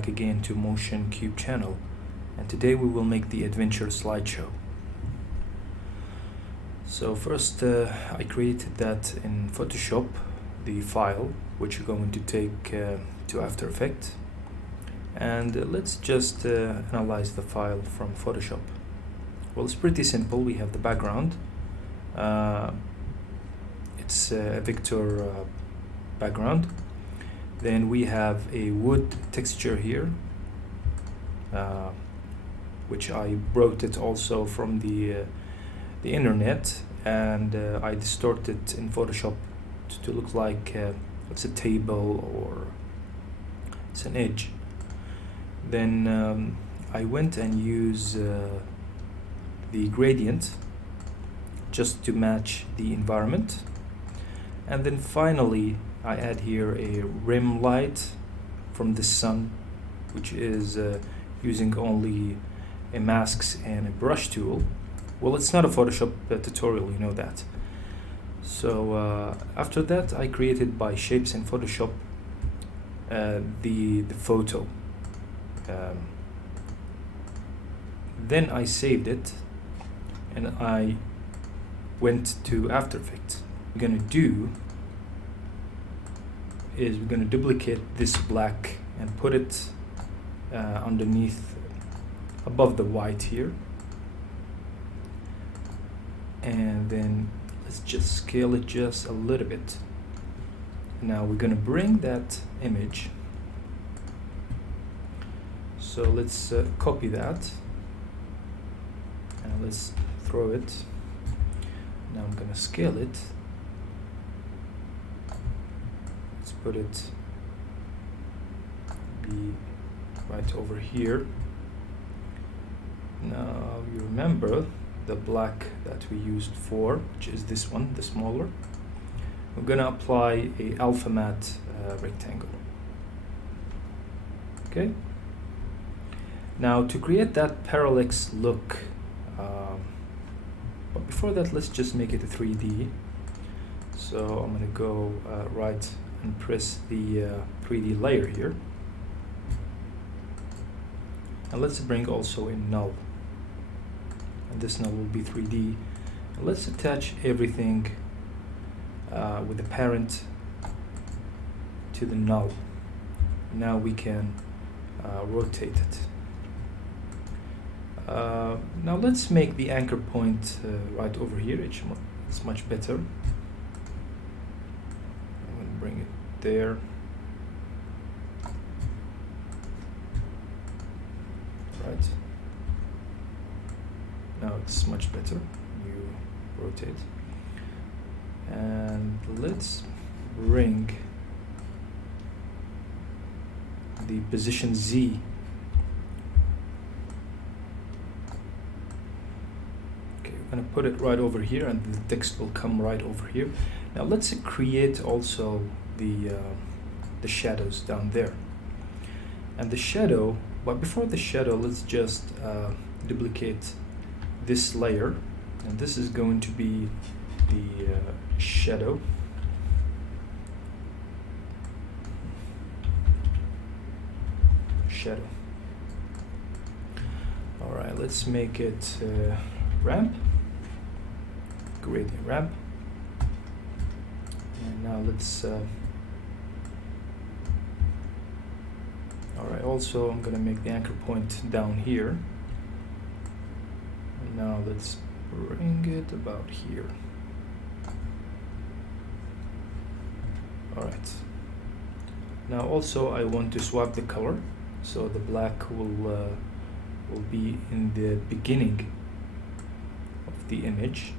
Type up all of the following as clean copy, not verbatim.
back again to Motion Cube channel, and today we will make the adventure slideshow. So first I created that in Photoshop, the file which you're going to take to After Effects, and let's just analyze the file from Photoshop. Well, it's pretty simple. We have the background. It's a vector background. Then we have a wood texture here, which I brought it also from the internet, and I distorted it in Photoshop to look like it's a table or it's an edge. Then I went and used the gradient just to match the environment, and then finally I add here a rim light from the sun, which is using only a masks and a brush tool. Well, it's not a Photoshop tutorial, you know that. So after that I created by shapes in Photoshop the photo. Then I saved it and I went to After Effects. We're gonna do is we're gonna duplicate this black and put it underneath, above the white here, and then let's just scale it just a little bit. Now we're gonna bring that image, so let's copy that and let's throw it. Now I'm gonna scale it. Let's put it be right over here. Now you remember the black that we used for, which is this one, the smaller. We're gonna apply a alpha matte rectangle. Okay. Now to create that parallax look, but before that let's just make it a 3D. So I'm gonna go right and press the 3D layer here, and let's bring also in null, and this null will be 3D. And let's attach everything with the parent to the null. Now we can rotate it. Now let's make the anchor point right over here. It's much better. I'm going to bring it there. Right. Now it's much better. You rotate. And let's bring the position Z. I'm going to put it right over here, and the text will come right over here. Now let's create also the shadows down there. And the shadow, but before the shadow, let's just duplicate this layer, and this is going to be the shadow. All right, let's make it ramp. Gradient ramp. And now let's all right, also I'm gonna make the anchor point down here, and now let's bring it about here. All right, now also I want to swap the color, so the black will be in the beginning of the image.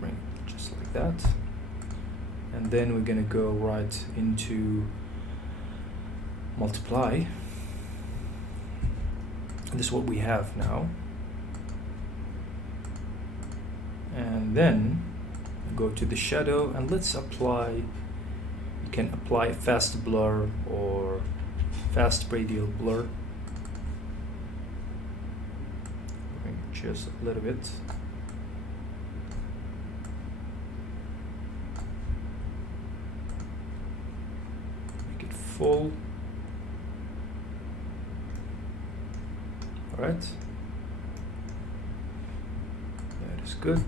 Bring it just like that, and then we're gonna go right into multiply. This is what we have now, and then go to the shadow, and let's apply. You can apply a fast blur or fast radial blur. Just a little bit. Make it full. Right, that is good.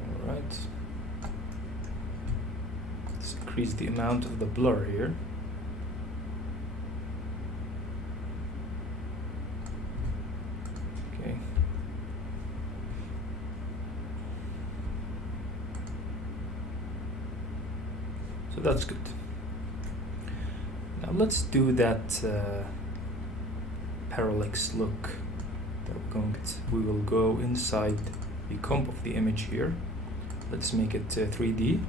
All right, let's increase the amount of the blur here. Okay. So that's good. Now let's do that parallax look that we will go inside the comp of the image here. Let's make it 3D,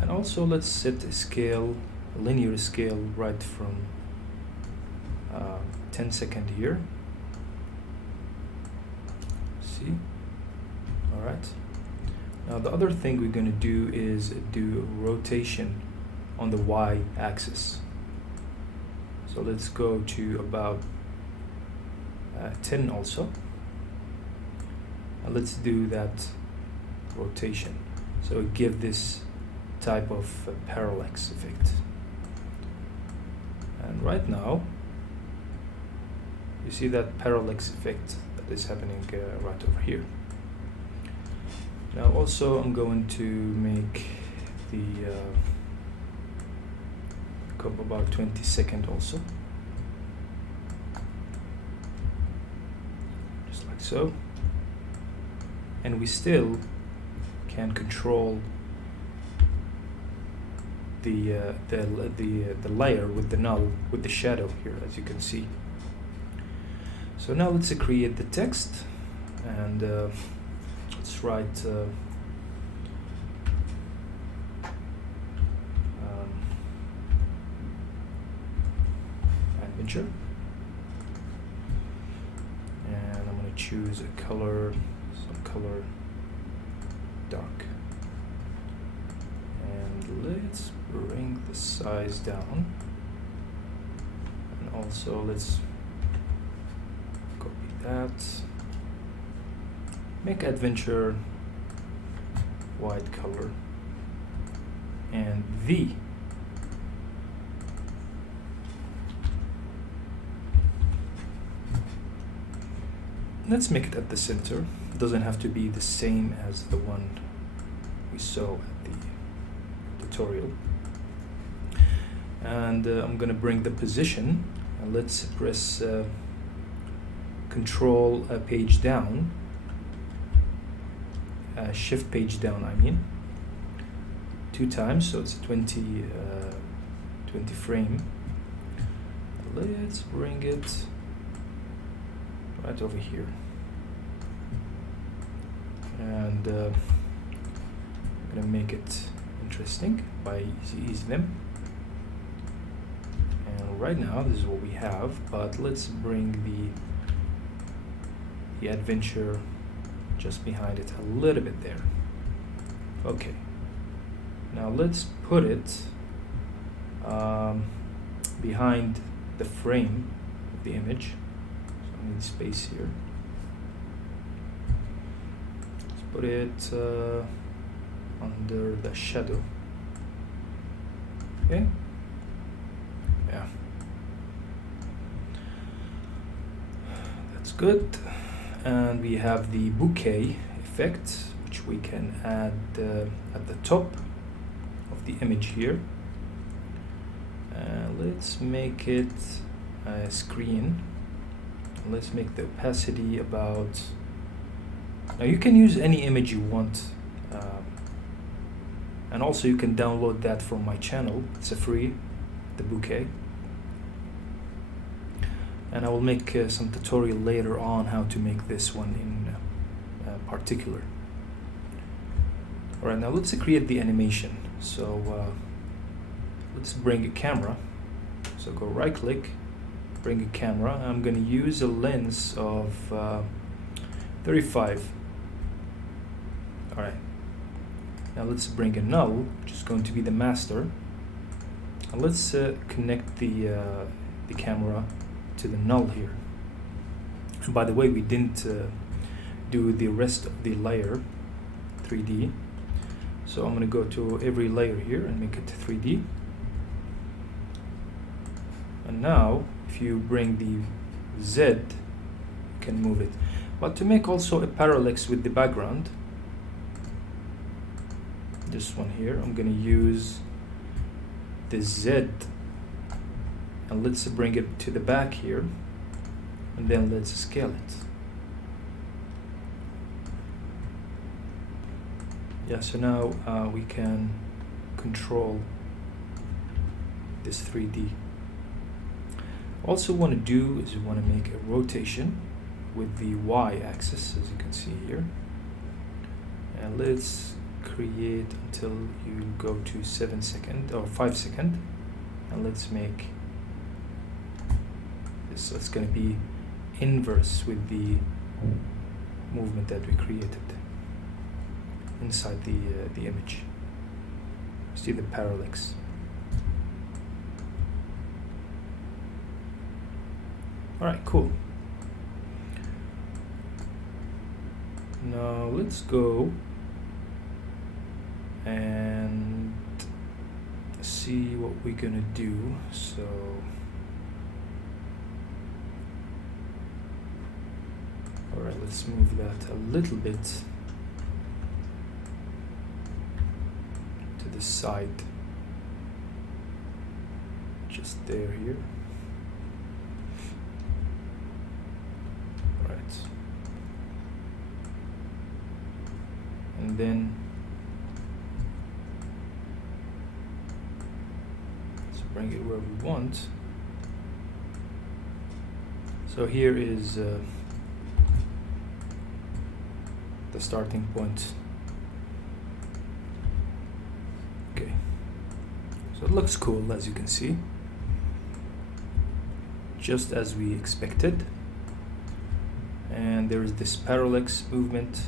and also let's set a scale, a linear scale, right from 10 second here. See? All right. Now the other thing we're going to do is do rotation on the y-axis. So let's go to about 10 also. And let's do that rotation. So give this type of parallax effect. And right now, you see that parallax effect that is happening right over here. Now also I'm going to make the comp about 20 second also. Just like so. And we still can control the layer with the null, with the shadow here, as you can see. So now let's create the text, and let's write adventure, and I'm going to choose a color, some color dark, and let's bring the size down, and also let's copy that, make adventure white color, and V. Let's make it at the center. It doesn't have to be the same as the one we saw at the tutorial. And I'm gonna bring the position, and let's press control page down, shift page down, I mean, 2 times, so it's 20 frame. Let's bring it right over here, and I'm gonna make it interesting by easy them. And right now this is what we have, but let's bring the adventure just behind it a little bit there. Okay, now let's put it behind the frame of the image. So I need space here. Let's put it under the shadow. Okay, yeah, that's good. And we have the bouquet effect, which we can add at the top of the image here. Let's make it a screen. Let's make the opacity about, now you can use any image you want, and also you can download that from my channel. It's a free, the bouquet. And I will make some tutorial later on how to make this one in particular. Alright, now let's create the animation. So let's bring a camera. So go right click, bring a camera. I'm going to use a lens of 35. Alright, now let's bring a null, which is going to be the master. And let's connect the camera to the null here. And by the way, we didn't do the rest of the layer 3D, So I'm going to go to every layer here and make it 3D. And now if you bring the Z, you can move it. But to make also a parallax with the background, this one here, I'm going to use the Z, and let's bring it to the back here, and then let's scale it. Yeah, so now we can control this 3D. Also want to do is we want to make a rotation with the y-axis, as you can see here, and let's create until you go to 7 second or 5 second, and let's make this, so it's going to be inverse with the movement that we created inside the image. See the parallax. Alright, cool. Now let's go and see what we're gonna do. So alright, let's move that a little bit to the side, just there here. Alright, and then let's bring it where we want. So here is the starting point. Okay, so it looks cool, as you can see, just as we expected. And there is this parallax movement.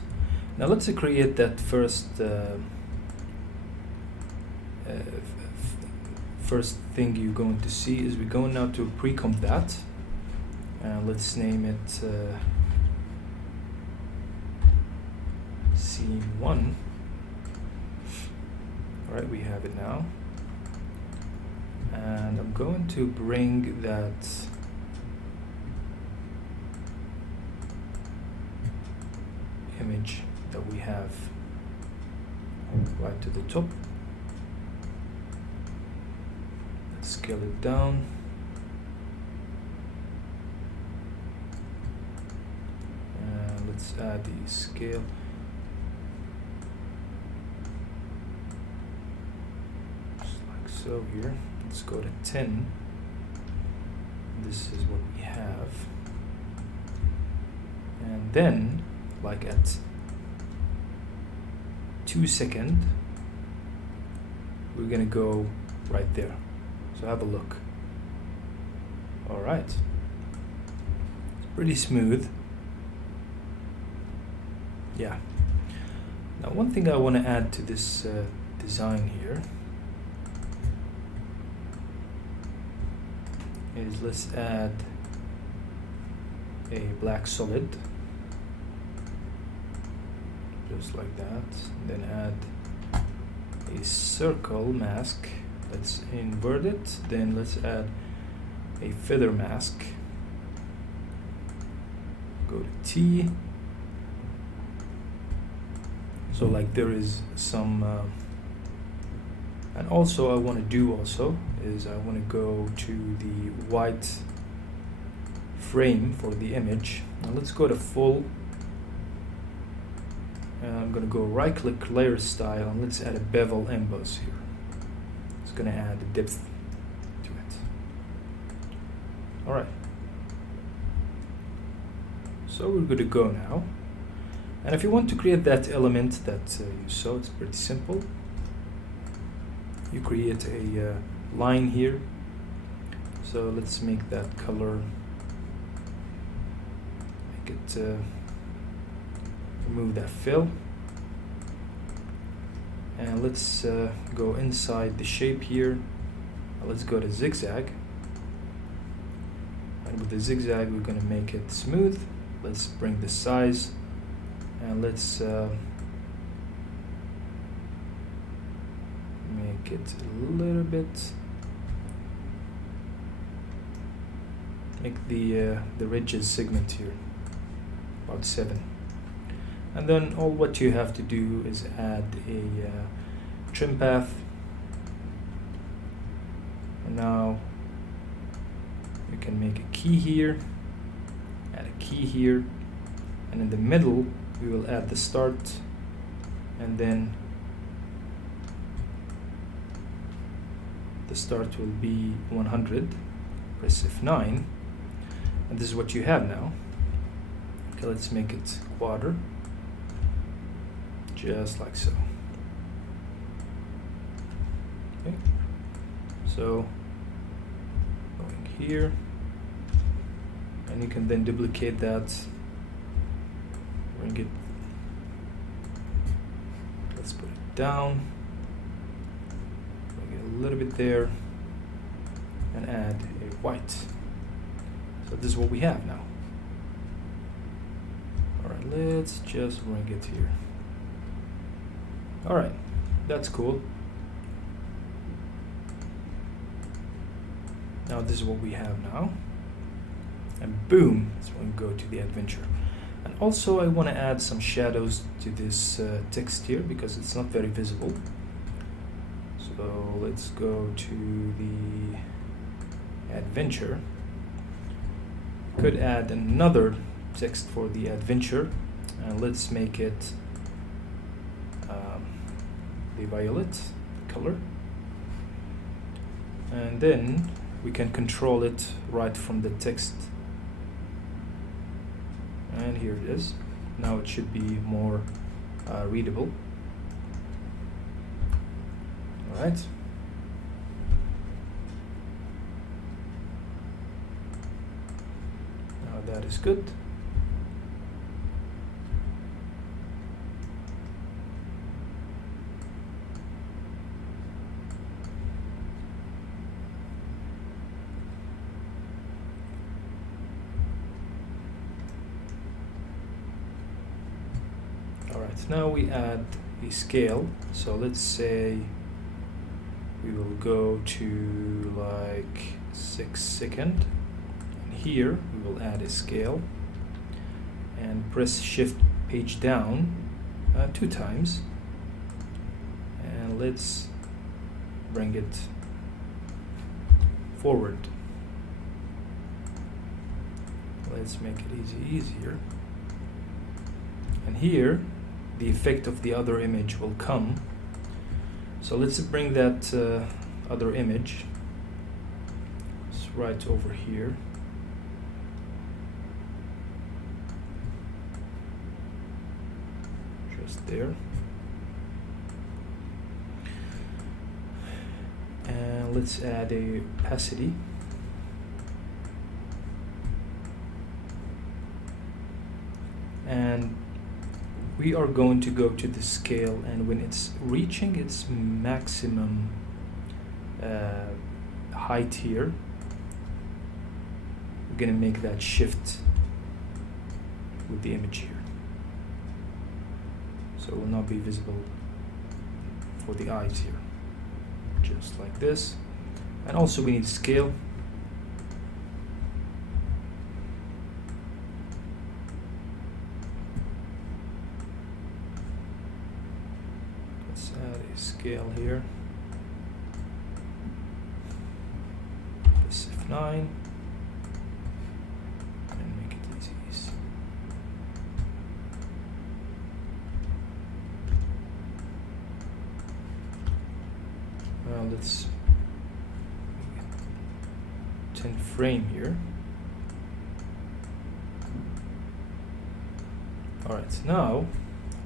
Now let's create that first first thing you're going to see is we're going now to pre-comp that, and let's name it scene 1. Alright, we have it now, and I'm going to bring that image that we have right to the top. Let's scale it down. And let's add the scale. Just like so here. Let's go to 10. This is what we have. And then, like at 2 seconds, we're gonna go right there. So have a look. All right, it's pretty smooth. Yeah. Now one thing I want to add to this design here is let's add a black solid, just like that. Then add a circle mask. Let's invert it. Then let's add a feather mask. Go to T. So like there is some and also I want to do also is I want to go to the white frame for the image. Now let's go to full. I'm going to go right click layer style, and let's add a bevel emboss here. It's going to add the depth to it. Alright, so we're good to go now. And if you want to create that element that you saw, it's pretty simple. You create a line here. So let's make that color, make it remove that fill, and let's go inside the shape here. Let's go to zigzag, and with the zigzag we're going to make it smooth. Let's bring the size, and let's make it a little bit, make the ridges segment here about 7. And then all what you have to do is add a trim path. And now you can make a key here, add a key here, and in the middle we will add the start, and then the start will be 100. Press F9, and this is what you have now. Okay, let's make it quarter, just like so. Okay, so going here, and you can then duplicate that, bring it, let's put it down, bring it a little bit there, and add a white. So this is what we have now. Alright, let's just bring it here. Alright, that's cool. Now this is what we have now. And boom, that's when we go to the adventure. And also I want to add some shadows to this text here because it's not very visible. So let's go to the adventure. Could add another text for the adventure, and let's make it the violet color, and then we can control it right from the text. And here it is. Now it should be more readable. All right. Now that is good. Alright, now we add the scale. So let's say we will go to like 6 seconds. And here we will add a scale and press shift page down 2 times. And let's bring it forward. Let's make it easier. And here the effect of the other image will come. So let's bring that other image. It's right over here. Just there. And let's add a opacity. And we are going to go to the scale, and when it's reaching its maximum height here, we're going to make that shift with the image here. So it will not be visible for the eyes here. Just like this. And also we need scale. Let's add a scale here. Press F9 and make it easy. Well, let's make it 10 frame here. Alright, now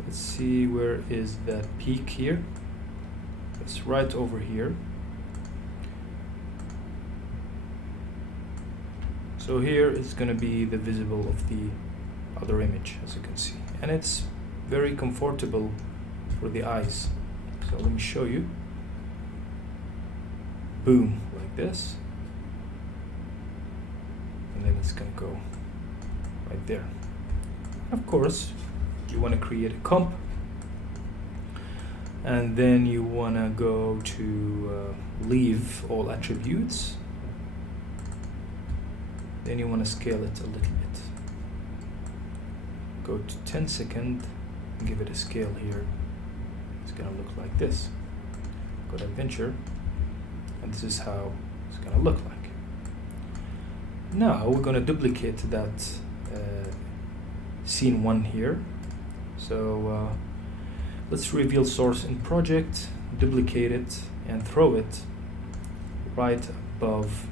let's see where is that peak here. It's right over here. So here is going to be the visible of the other image, as you can see, and it's very comfortable for the eyes. So let me show you. Boom, like this, and then it's going to go right there. Of course, you want to create a comp. and then you want to go to leave all attributes. Then you want to scale it a little bit. Go to 10 seconds and give it a scale here. It's going to look like this. Go to adventure, and this is how it's going to look like. Now we're going to duplicate that scene 1 here. So let's reveal source in project, duplicate it, and throw it right above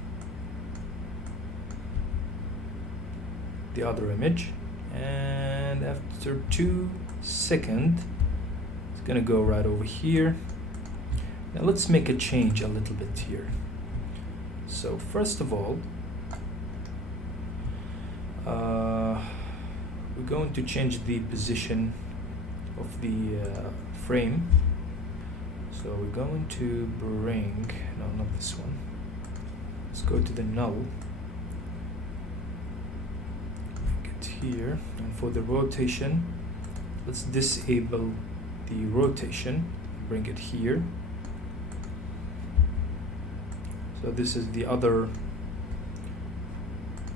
the other image. And after 2 seconds, it's gonna go right over here. Now let's make a change a little bit here. So first of all, we're going to change the position of the frame. So we're going to bring, no, not this one. Let's go to the null. Bring it here, and for the rotation, let's disable the rotation. Bring it here. So this is the other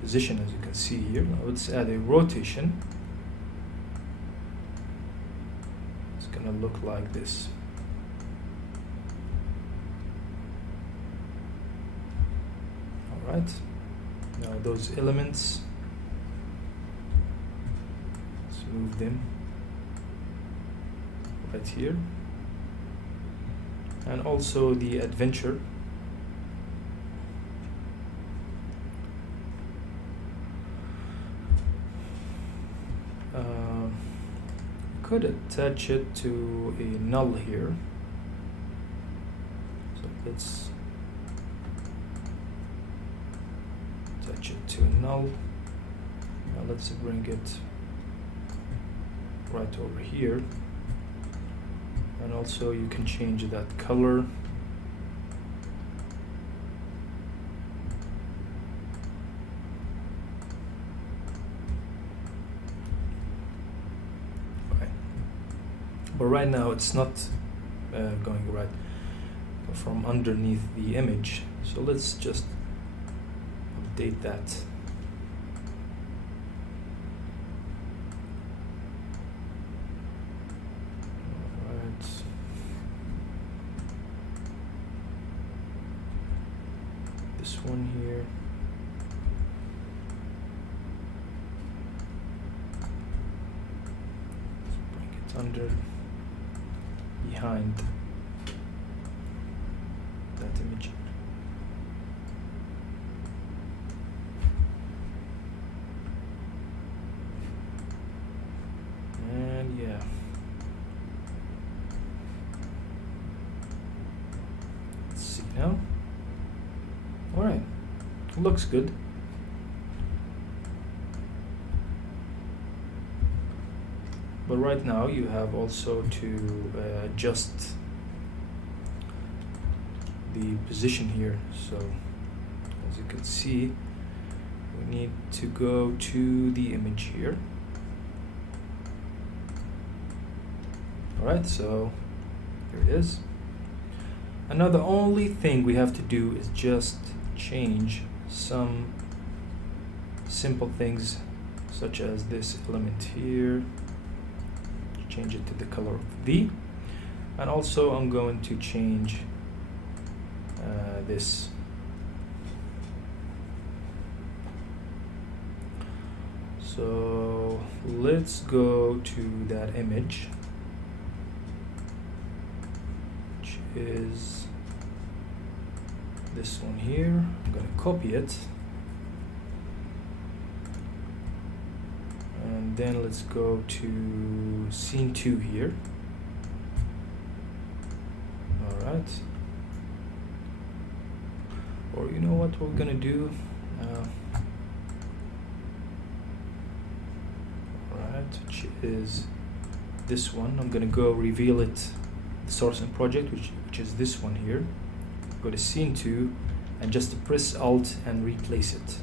position, as you can see here. Now let's add a rotation. It's gonna look like this. All right. Now those elements, let's move them right here, and also the adventure. Could attach it to a null here. So let's attach it to a null. Now let's bring it right over here. And also you can change that color. But right now it's not going right from underneath the image. So let's just update that. Alright. This one here. Let's bring it under. Behind that image. And yeah. Let's see now. Alright. Looks good. But right now you have also to adjust the position here. So as you can see, we need to go to the image here. Alright, so here it is. And now the only thing we have to do is just change some simple things, such as this element here. Change it to the color of V, and also I'm going to change this. So let's go to that image, which is this one here. I'm going to copy it. And then let's go to scene 2 here. Alright. Or you know what we're gonna do? Alright, which is this one. I'm gonna go reveal it, the source and project, which is this one here. Go to scene 2 and just press Alt and replace it.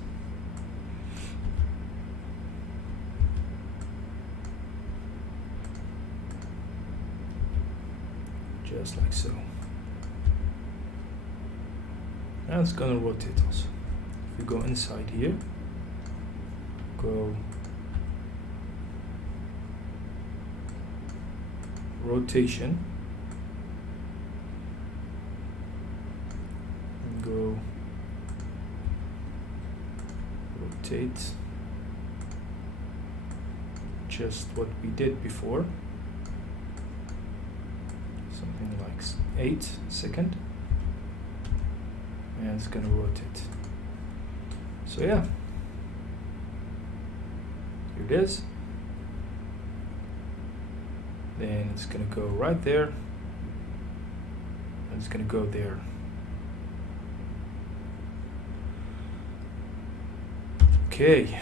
just like so. And it's gonna rotate also. If you go inside here, go rotation, and go rotate, just what we did before, something like 8 seconds, and it's gonna rotate. So yeah, here it is. Then it's gonna go right there, and it's gonna go there. Okay.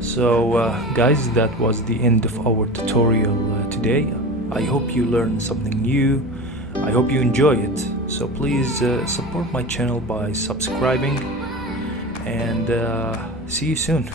So guys, that was the end of our tutorial today. I hope you learned something new. I hope you enjoy it. So please support my channel by subscribing, and see you soon.